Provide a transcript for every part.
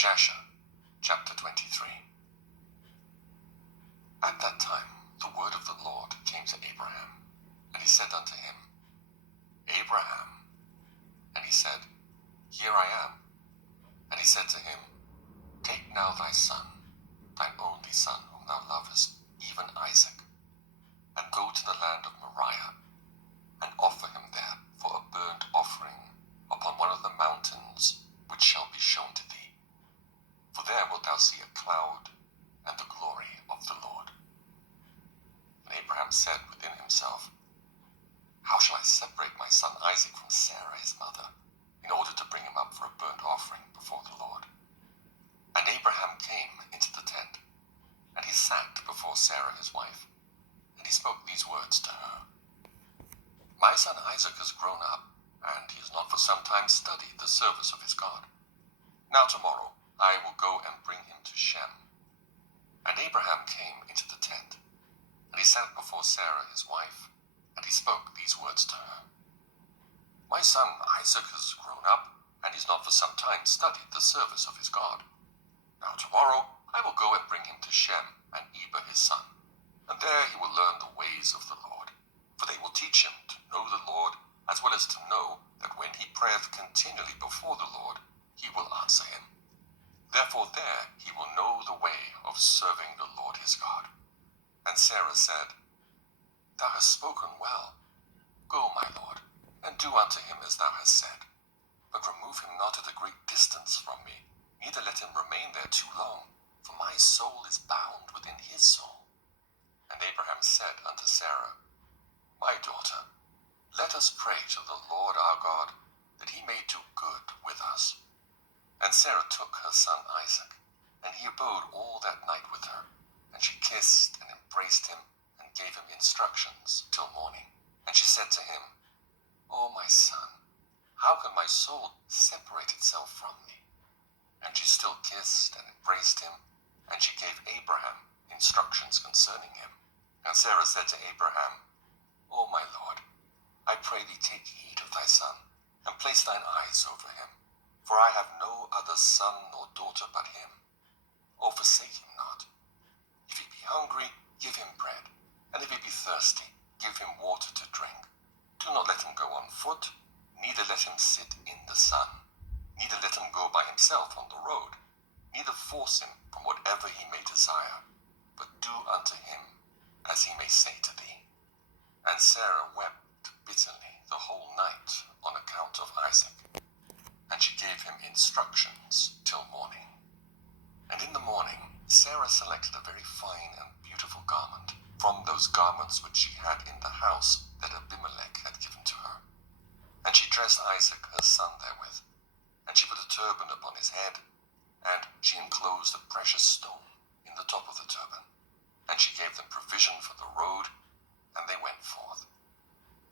Jasher, chapter 23. At that time the word of the Lord came to Abraham, and he said unto him, Abraham. And he said, Here I am. And he said to him, Take now thy son, thine only son whom thou lovest, even Isaac, and go to the land of Moriah, and offer him there for a burnt offering upon one of the mountains which shall be shown to thee. For there wilt thou see a cloud and the glory of the Lord. And Abraham said within himself, How shall I separate my son Isaac from Sarah his mother, in order to bring him up for a burnt offering before the Lord? And Abraham came into the tent, and he sat before Sarah his wife, and he spoke these words to her. My son Isaac has grown up, and he has not for some time studied the service of his God. Now tomorrow I will go and bring him to Shem. And Abraham came into the tent, and he sat before Sarah his wife, and he spoke these words to her. My son Isaac has grown up, and he's not for some time studied the service of his God. Now tomorrow I will go and bring him to Shem and Eber his son, and there he will learn the ways of the Lord, for they will teach him to know the Lord, as well as to know that when he prayeth continually before the Lord, he will answer him. Therefore there he will know the way of serving the Lord his God. And Sarah said, Thou hast spoken well. Go, my Lord, and do unto him as thou hast said. But remove him not at a great distance from me, neither let him remain there too long, for my soul is bound within his soul. And Abraham said unto Sarah, My daughter, let us pray to the Lord our God, that he may do good with us. And Sarah took her son Isaac, and he abode all that night with her, and she kissed and embraced him, and gave him instructions till morning. And she said to him, O my son, how can my soul separate itself from thee? And she still kissed and embraced him, and she gave Abraham instructions concerning him. And Sarah said to Abraham, O my Lord, I pray thee take heed of thy son, and place thine eyes over him. For I have no other son nor daughter but him. O forsake him not. If he be hungry, give him bread, and if he be thirsty, give him water to drink. Do not let him go on foot, neither let him sit in the sun, neither let him go by himself on the road, neither force him from whatever he may desire, but do unto him as he may say to thee. And Sarah wept bitterly the whole night on account of Isaac, and she gave him instructions till morning. And in the morning Sarah selected a very fine and beautiful garment from those garments which she had in the house that Abimelech had given to her. And she dressed Isaac her son therewith, and she put a turban upon his head, and she enclosed a precious stone in the top of the turban. And she gave them provision for the road, and they went forth.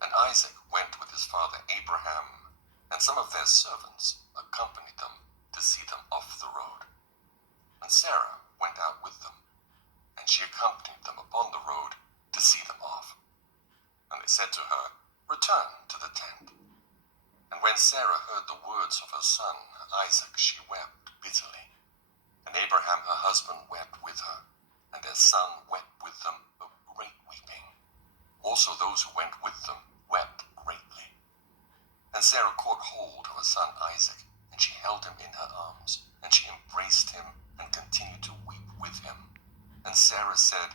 And Isaac went with his father Abraham, and some of their servants accompanied them to see them off the road. And Sarah went out with them, and she accompanied them upon the road to see them off. And they said to her, Return to the tent. And when Sarah heard the words of her son Isaac, she wept bitterly. And Abraham her husband wept with her, and their son wept with them with great weeping. Also those who went with them wept greatly. And Sarah caught hold of her son Isaac, and she held him in her arms, and she embraced him, and continued to weep with him. And Sarah said,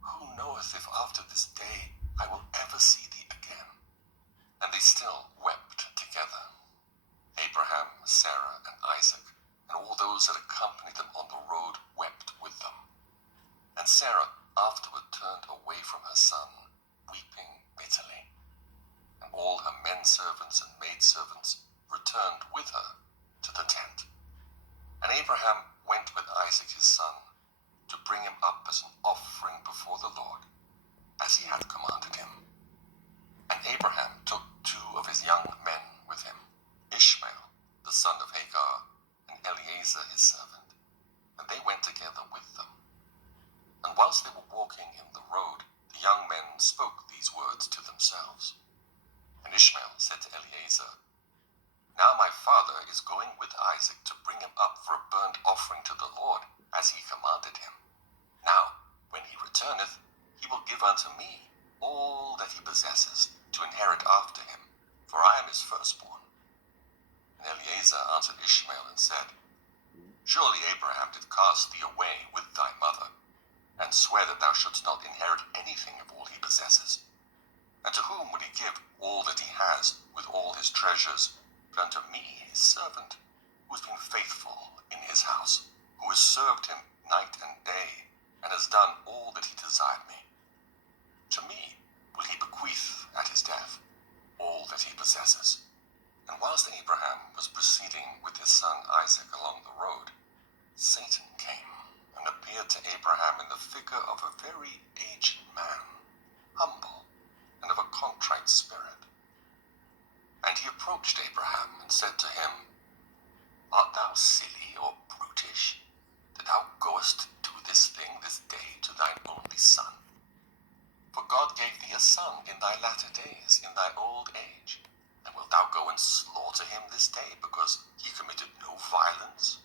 Who knoweth if after this day I will ever see thee again? And they still wept together, Abraham, Sarah, and Isaac, and all those that accompanied them on the road wept with them. And Sarah afterward turned away from her son, weeping bitterly. And all her men servants and maidservants returned with her to the tent. And Abraham went with Isaac his son, to bring him up as an offering before the Lord, as he had commanded him. And Abraham took 2 of his young men with him, Ishmael, the son of Hagar, and Eliezer his servant, and they went together with them. And whilst they were walking in the road, the young men spoke these words to themselves. And Ishmael said to Eliezer, Now my father is going with Isaac to bring him up for a burnt offering to the Lord, as he commanded him. Now, when he returneth, he will give unto me all that he possesses, to inherit after him, for I am his firstborn. And Eliezer answered Ishmael and said, Surely Abraham did cast thee away with thy mother, and swear that thou shouldst not inherit anything of all he possesses. And to whom would he give all that he has, with all his treasures, but unto me his servant, who has been faithful in his house, who has served him night and day, and has done all that he desired me? To me will he bequeath at his death all that he possesses. And whilst Abraham was proceeding with his son Isaac along the road, Satan came and appeared to Abraham in the figure of a very aged man, humble and of a contrite spirit. And he approached Abraham and said to him, Art thou silly or brutish, that thou goest to do this thing this day to thine only son? For God gave thee a son in thy latter days, in thy old age. And wilt thou go and slaughter him this day, because he committed no violence?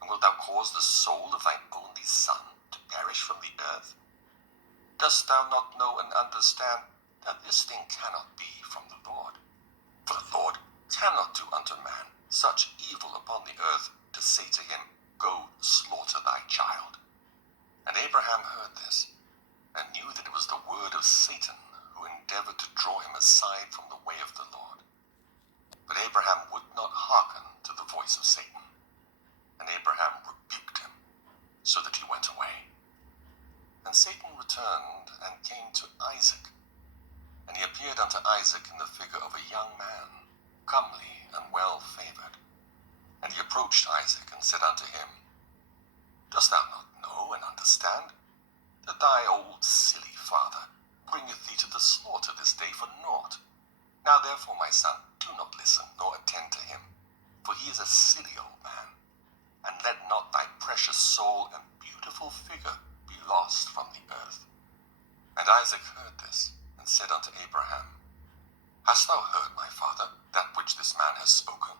And wilt thou cause the soul of thine only son to perish from the earth? Dost thou not know and understand that this thing cannot be from the Lord? For the Lord cannot do unto man such evil upon the earth, to say to him, Go slaughter thy child. And Abraham heard this, and knew that it was the word of Satan, who endeavored to draw him aside from the way of the Lord. But Abraham would not hearken to the voice of Satan, and Abraham rebuked him, so that he went away. And Satan returned and came to Isaac, and he appeared unto Isaac in the figure of a young man, comely and well favored. And he approached Isaac and said unto him, Dost thou not know and understand that thy old silly father bringeth thee to the slaughter this day for naught? Now therefore, my son, do not listen nor attend to him, for he is a silly old man. And let not thy precious soul and beautiful figure be lost from the earth. And Isaac heard this, and said unto Abraham, Hast thou heard, my father, that which this man has spoken?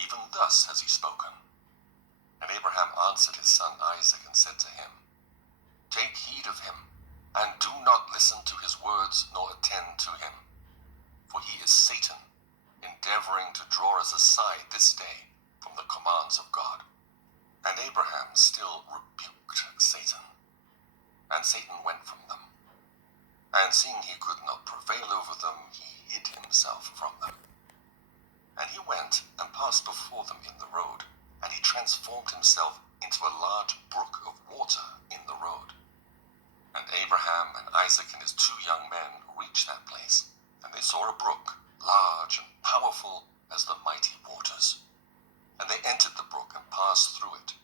Even thus has he spoken. And Abraham answered his son Isaac and said to him, Take heed of him, and do not listen to his words, nor attend to him. For he is Satan, endeavoring to draw us aside this day from the commands of God. And Abraham still rebuked Satan. And Satan went from them. And seeing he could not prevail over them, he hid himself from them. And he went and passed before them in the road, and he transformed himself into a large brook of water in the road. And Abraham and Isaac and his 2 young men reached that place, and they saw a brook, large and powerful as the mighty waters. And they entered the brook and passed through it,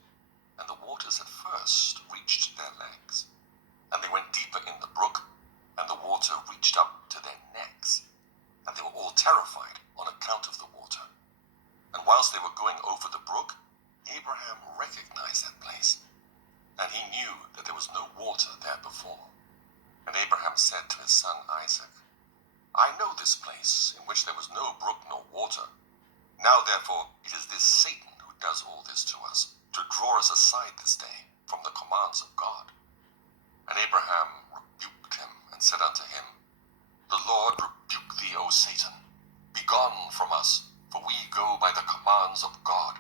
and the waters at first reached their legs. And they went deeper in the brook, and the water reached up to their necks, and they were all terrified on account of the water. And whilst they were going over the brook, Abraham recognized that place, and he knew that there was no water there before. And Abraham said to his son Isaac, I know this place, in which there was no brook nor water. Now therefore it is this Satan who does all this to us, to draw us aside this day from the commands of God. And Abraham rebuked him, and said unto him, The Lord rebuke thee, O Satan. Begone from us, for we go by the commands of God.